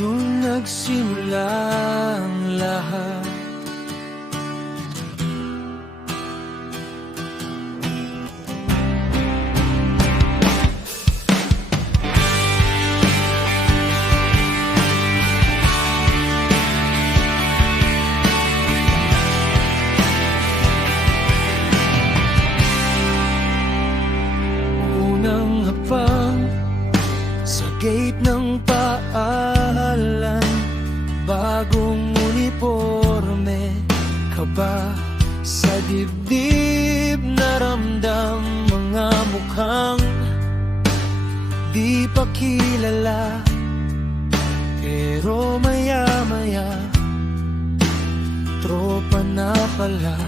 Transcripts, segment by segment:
Doon nagsimula ang lahat. Unang hapang sa gate ng paaralan, bagong uniforme, kaba sa dibdib, naramdam mga mukhang di pa kilala. Pero maya-maya, tropa na pala.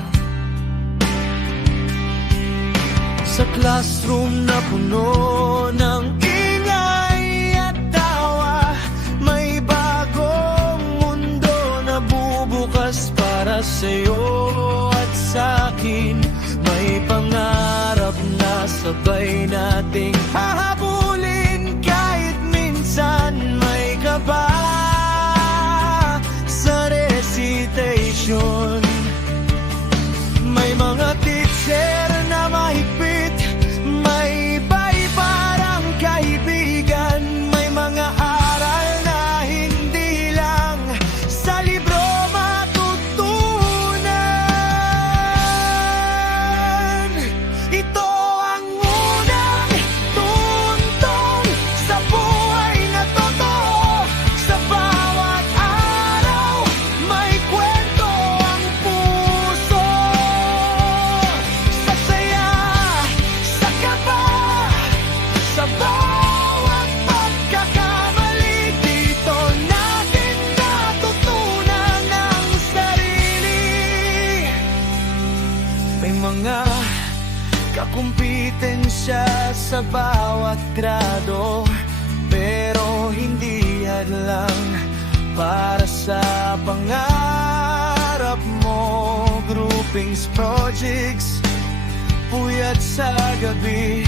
Sa classroom na puno ng ingay at tawa, may bagong mundo na bubukas para sa'yo at sa'kin. May pangarap na sabay nating hahabulin, kahit minsan may kaba sa recitation. May mga teacher na mahigpit, may iba'y parang kaibigan. May mga aral na hindi lang sa libro matutunan. Ito ang unang tuntong sa buhay na totoo. Sa bawat araw may kwento ang puso. Sa saya, sa kaba, sa bawat pagkakamali, dito natin natutunan ang sarili. May mga kakumpitensya sa bawat grado, pero hindi hadlang para sa pangarap mo. Groupings, projects, puyat sa gabi,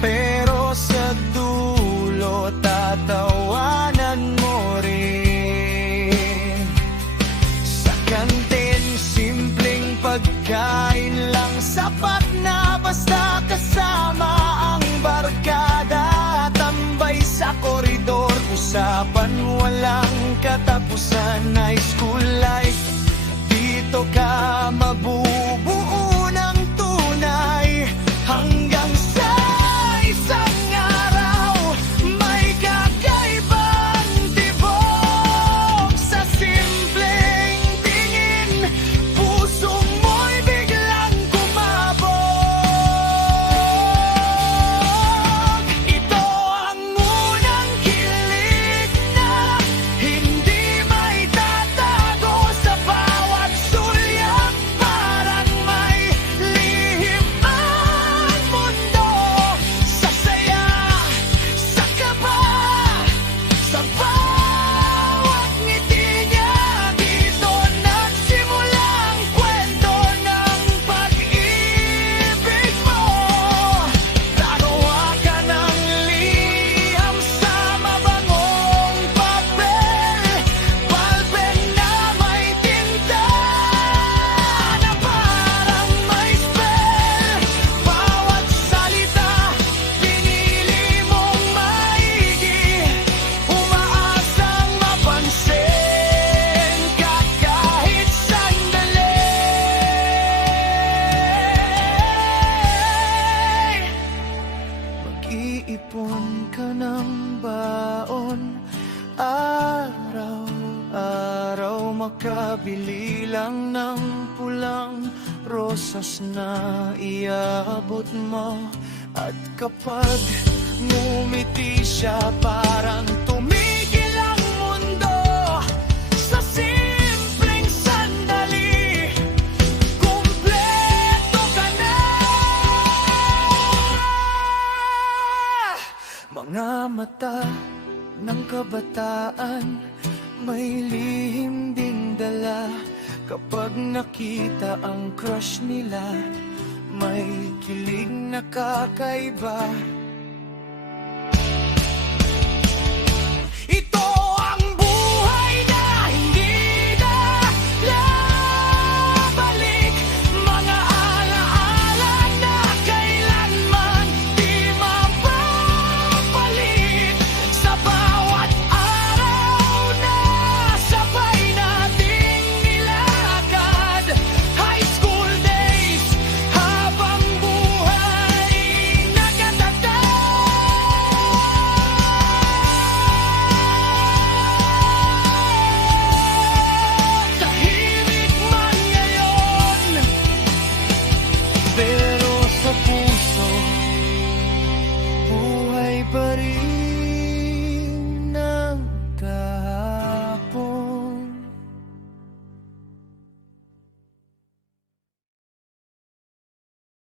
pero sa dulo tatawanan mo rin. Sa kantin, simpleng pagkain lang sapat na, basta kasama ang barkada. Tambay sa koridor, usapan walang katapusan. High school life, dito ka mabubuo ng tunay. Hanggang sa isang araw, may kakaibang tibok. Sa simpleng tingin, puso mo'y biglang kumabog. Ito ang unang kilig na hindi may tatago. Sa bawat sulyap, parang may lihim ang mundo. Sa saya, sa kaba, sa bawat ngiti niya, dito nagsimula ang kwento ng pag-ibig mo. Nagawa ka ng liham sa mabangong papel, balben na may tinta na parang may spell. Bawat salita, pinili mong maigi, umaasang mapansin ka kahit sandali. Mag-iipon ka ng baon, araw-araw makabili lang ng pulang rosas na iabot mo. At kapag ngumiti siya, parang tumigil ang mundo. Sa simpleng sandali, kumpleto ka na. Mga mata ng kabataan, may lihim ding dala. Kapag nakita ang crush nila, may kilig na kakaiba.